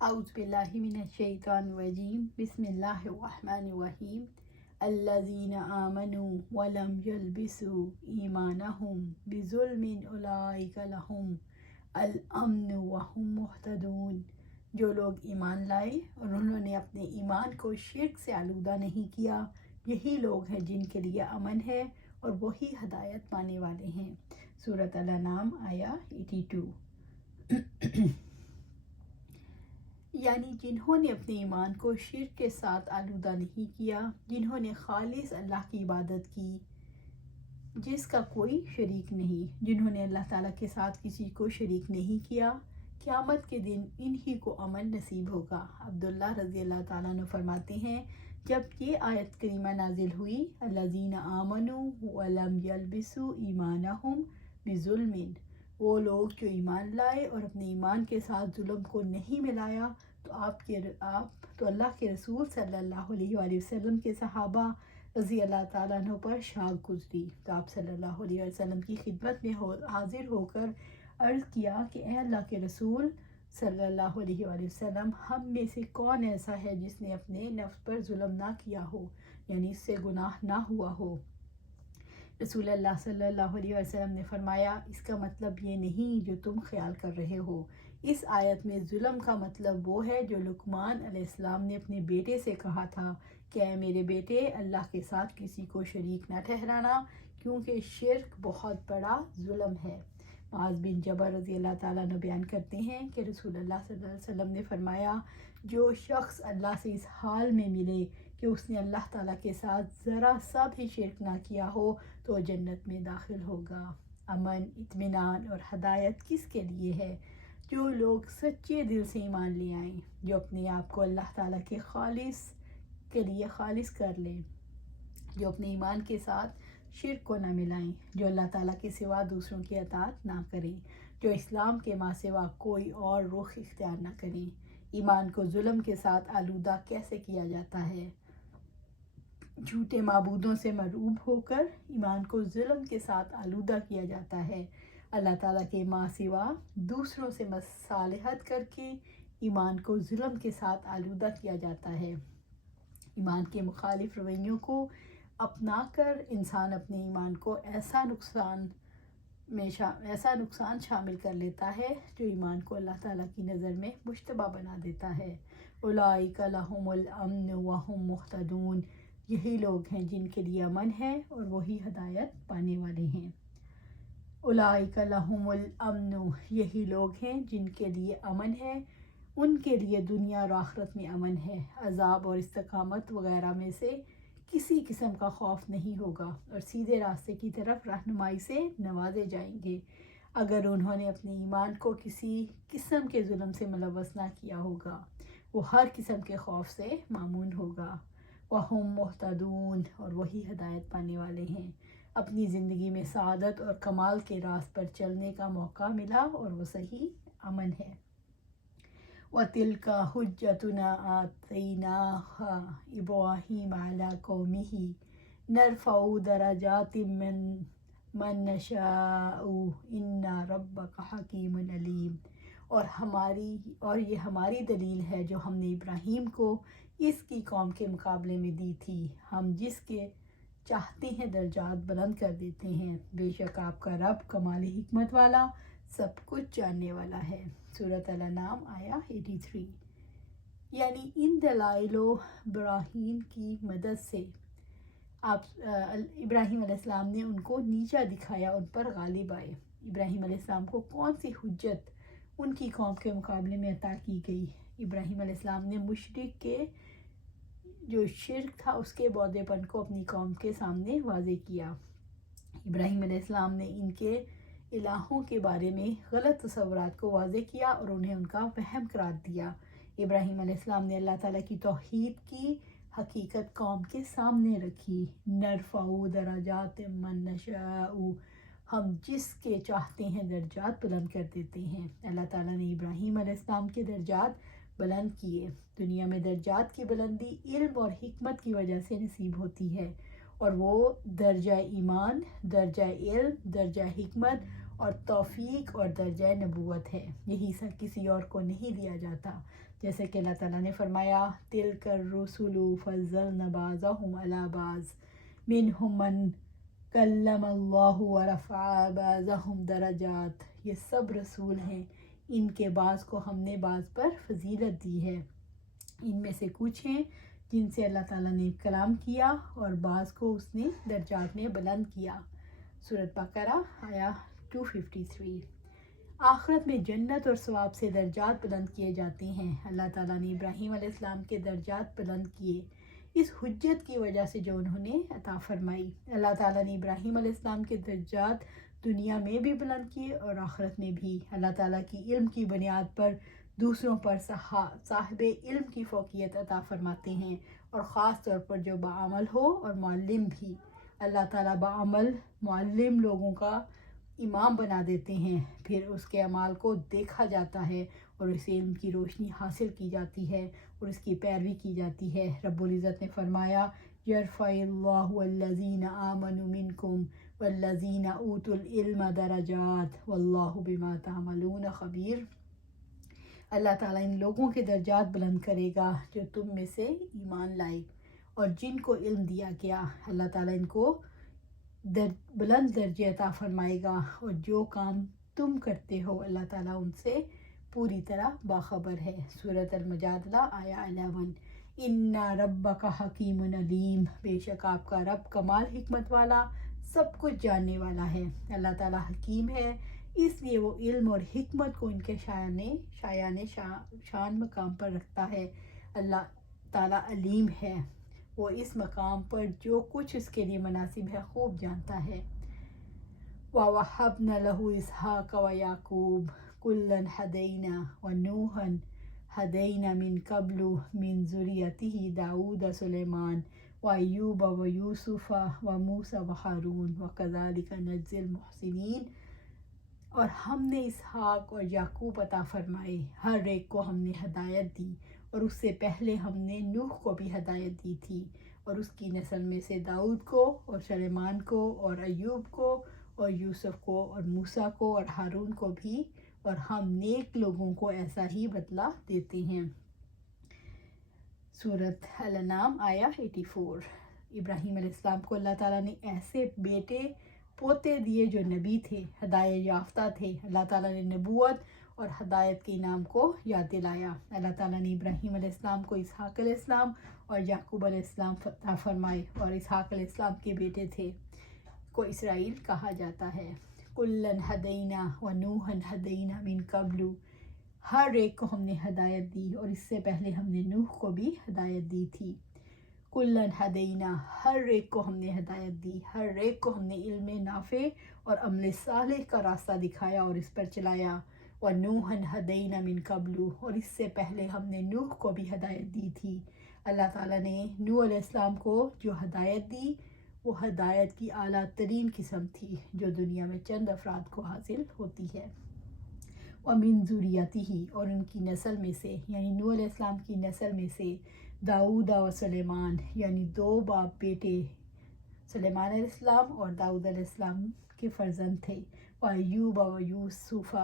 اعوذ باللہ من الشیطان الرجیم بسم اللہ الرحمن الرحیم الذین آمنوا ولم یلبسوا ایمانہم بظلم اولئک لہم الامن وہم مہتدون۔ جو لوگ ایمان لائے اور انہوں نے اپنے ایمان کو شرک سے آلودہ نہیں کیا، یہی لوگ ہیں جن کے لیے امن ہے اور وہی ہدایت پانے والے ہیں۔ سورۃ الانعام آیا 82۔ یعنی جنہوں نے اپنے ایمان کو شرک کے ساتھ آلودہ نہیں کیا، جنہوں نے خالص اللہ کی عبادت کی جس کا کوئی شریک نہیں، جنہوں نے اللہ تعالیٰ کے ساتھ کسی کو شریک نہیں کیا، قیامت کے دن انہی کو امن نصیب ہوگا۔ عبداللہ رضی اللہ تعالیٰ عنہ فرماتے ہیں، جب یہ آیت کریمہ نازل ہوئی الذین آمنوا ولم یلبسوا ایمانہم بظلم، وہ لوگ جو ایمان لائے اور اپنے ایمان کے ساتھ ظلم کو نہیں ملایا، تو اللہ کے رسول صلی اللہ علیہ وآلہ وسلم کے صحابہ رضی اللہ تعالیٰ عنہ پر شاک گزری، تو آپ صلی اللہ علیہ وسلم کی خدمت میں حاضر ہو کر عرض کیا کہ اے اللہ کے رسول صلی اللہ علیہ وآلہ وسلم، ہم میں سے کون ایسا ہے جس نے اپنے نفس پر ظلم نہ کیا ہو، یعنی اس سے گناہ نہ ہوا ہو۔ رسول اللہ صلی اللہ علیہ وسلم نے فرمایا، اس کا مطلب یہ نہیں جو تم خیال کر رہے ہو۔ اس آیت میں ظلم کا مطلب وہ ہے جو لقمان علیہ السلام نے اپنے بیٹے سے کہا تھا کہ اے میرے بیٹے، اللہ کے ساتھ کسی کو شریک نہ ٹھہرانا، کیونکہ شرک بہت بڑا ظلم ہے۔ معاذ بن جبل رضی اللہ تعالیٰ عنہ بیان کرتے ہیں کہ رسول اللہ صلی اللہ علیہ وسلم نے فرمایا، جو شخص اللہ سے اس حال میں ملے کہ اس نے اللہ تعالیٰ کے ساتھ ذرا سا بھی شرک نہ کیا ہو تو جنت میں داخل ہوگا۔ امن، اطمینان اور ہدایت کس کے لیے ہے؟ جو لوگ سچے دل سے ایمان لے آئیں، جو اپنے آپ کو اللہ تعالیٰ کے لیے خالص کر لیں، جو اپنے ایمان کے ساتھ شرک کو نہ ملائیں، جو اللہ تعالیٰ کے سوا دوسروں کی اطاعت نہ کریں، جو اسلام کے ماں سوا کوئی اور رخ اختیار نہ کریں۔ ایمان کو ظلم کے ساتھ آلودہ کیسے کیا جاتا ہے؟ جھوٹے معبودوں سے مرعوب ہو کر ایمان کو ظلم کے ساتھ آلودہ کیا جاتا ہے۔ اللہ تعالیٰ کے ماں سوا دوسروں سے مصالحت کر کے ایمان کو ظلم کے ساتھ آلودہ کیا جاتا ہے۔ ایمان کے مخالف رویوں کو اپنا کر انسان اپنے ایمان کو ایسا نقصان شامل کر لیتا ہے جو ایمان کو اللہ تعالیٰ کی نظر میں مشتبہ بنا دیتا ہے۔ اولئک لہم الامن وہم مہتدون، یہی لوگ ہیں جن کے لیے امن ہے اور وہی ہدایت پانے والے ہیں۔ اولئک لہم الامن، یہی لوگ ہیں جن کے لیے امن ہے، ان کے لیے دنیا اور آخرت میں امن ہے، عذاب اور استقامت وغیرہ میں سے کسی قسم کا خوف نہیں ہوگا اور سیدھے راستے کی طرف رہنمائی سے نوازے جائیں گے اگر انہوں نے اپنے ایمان کو کسی قسم کے ظلم سے ملوث نہ کیا ہوگا۔ وہ ہر قسم کے خوف سے مامون ہوگا۔ وَهُمْ مُهْتَدُونَ، اور وہی ہدایت پانے والے ہیں۔ اپنی زندگی میں سعادت اور کمال کے راز پر چلنے کا موقع ملا اور وہ صحیح امن ہے۔ وَتِلْكَ حُجَّتُنَا آتَيْنَاهَا إِبْرَاهِيمَ عَلَىٰ قَوْمِهِ نَرْفَعُ دَرَجَاتٍ مَّن نَّشَاءُ إِنَّ رَبَّكَ حَكِيمٌ عَلِيمٌ۔ اور یہ ہماری دلیل ہے جو ہم نے ابراہیم کو اس کی قوم کے مقابلے میں دی تھی، ہم جس کے چاہتے ہیں درجات بلند کر دیتے ہیں، بے شک آپ کا رب کمال حکمت والا، سب کچھ جاننے والا ہے۔ سورۃ الانعام آیا 83۔ یعنی ان دلائل و براہین کی مدد سے ابراہیم علیہ السلام نے ان کو نیچا دکھایا، ان پر غالب آئے۔ ابراہیم علیہ السلام کو کون سی حجت ان کی قوم کے مقابلے میں عطا کی گئی؟ ابراہیم علیہ السلام نے مشرک کے جو شرک تھا اس کے بودے پن کو اپنی قوم کے سامنے واضح کیا۔ ابراہیم علیہ السلام نے ان کے الہوں کے بارے میں غلط تصورات کو واضح کیا اور انہیں ان کا وہم قرار دیا۔ ابراہیم علیہ السلام نے اللہ تعالیٰ کی توحید کی حقیقت قوم کے سامنے رکھی۔ نرفع درجات من نشاء، ہم جس کے چاہتے ہیں درجات بلند کر دیتے ہیں۔ اللہ تعالیٰ نے ابراہیم علیہ السلام کے درجات بلند کیے۔ دنیا میں درجات کی بلندی علم اور حکمت کی وجہ سے نصیب ہوتی ہے، اور وہ درجہ ایمان، درجہ علم، درجہ حکمت اور توفیق اور درجہ نبوت ہے، یہی سب کسی اور کو نہیں دیا جاتا۔ جیسے کہ اللہ تعالیٰ نے فرمایا تِلْكَ الرُّسُلُ فَضَّلْنَا بَعْضَهُمْ عَلَى بَعْضٍ مِّنْهُم مَّن كَلَّمَ اللَّهُ وَرَفَعَ بَعْضَهُمْ درجات، یہ سب رسول ہیں، ان کے بعض کو ہم نے بعض پر فضیلت دی ہے، ان میں سے کچھ ہیں جن سے اللہ تعالیٰ نے کلام کیا اور بعض کو اس نے درجات میں بلند کیا۔ سورۃ بقرہ آیا 253۔ آخرت میں جنت اور ثواب سے درجات بلند کیے جاتے ہیں۔ اللہ تعالیٰ نے ابراہیم علیہ السلام کے درجات بلند کیے اس حجت کی وجہ سے جو انہوں نے عطا فرمائی۔ اللہ تعالیٰ نے ابراہیم علیہ السلام کے درجات دنیا میں بھی بلند کیے اور آخرت میں بھی۔ اللہ تعالیٰ کی علم کی بنیاد پر دوسروں پر صاحب علم کی فوقیت عطا فرماتے ہیں، اور خاص طور پر جو باعمل ہو اور معلم بھی۔ اللہ تعالیٰ باعمل معلم لوگوں کا امام بنا دیتے ہیں، پھر اس کے اعمال کو دیکھا جاتا ہے اور اسے علم کی روشنی حاصل کی جاتی ہے اور اس کی پیروی کی جاتی ہے۔ رب العزت نے فرمایا یرفع اللہ الذین آمنوا منکم والذین اوتوا العلم درجات واللہ بما تعملون خبیر۔ اللہ تعالیٰ ان لوگوں کے درجات بلند کرے گا جو تم میں سے ایمان لائے اور جن کو علم دیا گیا۔ اللہ تعالیٰ ان کو بلند درجے عطا فرمائے گا، اور جو کام تم کرتے ہو اللہ تعالیٰ ان سے پوری طرح باخبر ہے۔ سورۃ المجادلہ آیا 11۔ ان ربک حکیم علیم، بے شک آپ کا رب کمال حکمت والا، سب کچھ جاننے والا ہے۔ اللہ تعالیٰ حکیم ہے، اس لیے وہ علم اور حکمت کو ان کے شان مقام پر رکھتا ہے۔ اللہ تعالیٰ علیم ہے، وہ اس مقام پر جو کچھ اس کے لیے مناسب ہے خوب جانتا ہے۔ وَوَهَبْنَا لَهُ إِسْحَاقَ وَيَعْقُوبَ كُلًّا هَدَيْنَا وَنُوحًا هَدَيْنَا مِن قَبْلُ مِن ذُرِّيَّتِهِ دَاوُودَ سُلَيْمَانَ وَأَيُّوبَ وَيُوسُفَ وَمُوسَى وَهَارُونَ وَكَذَلِكَ نَجْزِي الْمُحْسِنِينَ، اور ہم نے اسحاق اور یعقوب عطا فرمائے، ہر ایک کو ہم نے ہدایت دی، اور اس سے پہلے ہم نے نوح کو بھی ہدایت دی تھی، اور اس کی نسل میں سے داؤد کو اور سلیمان کو اور ایوب کو اور یوسف کو اور موسیٰ کو اور ہارون کو بھی، اور ہم نیک لوگوں کو ایسا ہی بدلہ دیتے ہیں۔ سورۃ الانعام آیا 84۔ ابراہیم علیہ السلام کو اللہ تعالیٰ نے ایسے بیٹے پوتے دیے جو نبی تھے، ہدایت یافتہ تھے۔ اللہ تعالیٰ نے نبوت اور ہدایت کے انعام کو یاد دلایا۔ اللہ تعالیٰ نے ابراہیم علیہ السلام کو اسحاق علیہ السلام اور یعقوب علیہ السلام عطا فرمائے، اور اسحاق علیہ السلام کے بیٹے تھے کو اسرائیل کہا جاتا ہے۔ کُلًّا ہدینا ونوحًا ہدینا من قبل، ہر ایک کو ہم نے ہدایت دی، اور اس سے پہلے ہم نے نوح کو بھی ہدایت دی تھی۔ کُلًّا ہدینا، ہر ایک کو ہم نے ہدایت دی، ہر ایک کو ہم نے علم نافع اور عمل صالح کا راستہ دکھایا اور اس پر چلایا۔ وَنُوحًا ہدینا من قبل، اور اس سے پہلے ہم نے نوح کو بھی ہدایت دی تھی۔ اللہ تعالیٰ نے نوح علیہ السلام کو جو ہدایت دی وہ ہدایت کی اعلیٰ ترین قسم تھی جو دنیا میں چند افراد کو حاصل ہوتی ہے۔ وَمِن ذُرِّيَّتِهِ، اور ان کی نسل میں سے، یعنی نوح علیہ السلام کی نسل میں سے، داؤد و سلیمان، یعنی دو باپ بیٹے سلیمان علیہ السلام اور داؤد علیہ السلام کے فرزند تھے۔ وَأَيُّوبَ وَيُوسُفَ،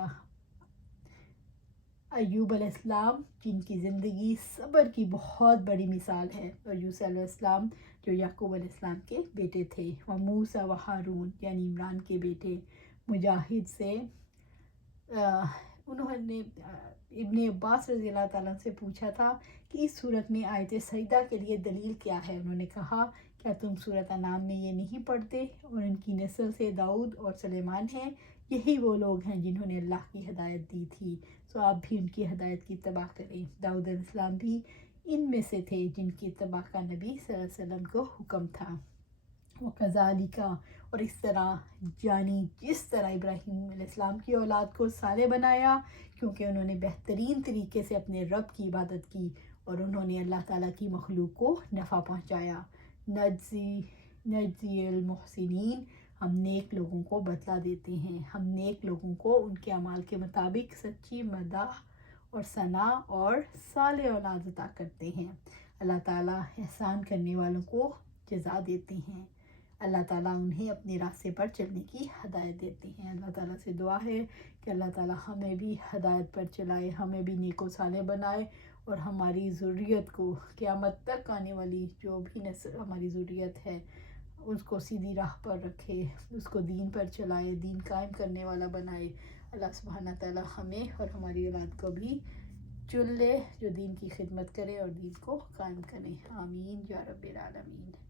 ایوب علیہ السلام جن کی زندگی صبر کی بہت بڑی مثال ہے، اور یوسف علیہ السلام جو یعقوب علیہ السلام کے بیٹے تھے۔ وموسیٰ وہارون، یعنی عمران کے بیٹے۔ مجاہد سے انہوں نے ابن عباس رضی اللہ تعالیٰ سے پوچھا تھا کہ اس صورت میں آیت سجدہ کے لیے دلیل کیا ہے؟ انہوں نے کہا کیا تم سورۃ انعام میں یہ نہیں پڑھتے؟ اور ان کی نسل سے داؤد اور سلیمان ہیں، یہی وہ لوگ ہیں جنہوں نے اللہ کی ہدایت دی تھی، سو آپ بھی ان کی ہدایت کی اتباع کریں۔ داؤد علیہ السلام بھی ان میں سے تھے جن کی اتباع کا نبی صلی اللہ علیہ وسلم کو حکم تھا۔ وَكَذَلِكَ، اور اس طرح، یعنی جس طرح ابراہیم علیہ السلام کی اولاد کو صالح بنایا، کیونکہ انہوں نے بہترین طریقے سے اپنے رب کی عبادت کی اور انہوں نے اللہ تعالیٰ کی مخلوق کو نفع پہنچایا۔ نجزی المحسنین، ہم نیک لوگوں کو بدلہ دیتے ہیں، ہم نیک لوگوں کو ان کے اعمال کے مطابق سچی مدح اور ثنا اور صالح اولاد عطا کرتے ہیں۔ اللہ تعالیٰ احسان کرنے والوں کو جزا دیتے ہیں۔ اللہ تعالیٰ انہیں اپنے راستے پر چلنے کی ہدایت دیتے ہیں۔ اللہ تعالیٰ سے دعا ہے کہ اللہ تعالیٰ ہمیں بھی ہدایت پر چلائے، ہمیں بھی نیک و صالح بنائے، اور ہماری ذریت کو قیامت تک آنے والی جو بھی نسل ہماری ذریت ہے اس کو سیدھی راہ پر رکھے، اس کو دین پر چلائے، دین قائم کرنے والا بنائے۔ اللہ سبحانہ تعالیٰ ہمیں اور ہماری اولاد کو بھی چن لے جو دین کی خدمت کرے اور دین کو قائم کرے۔ آمین یا رب العالمین۔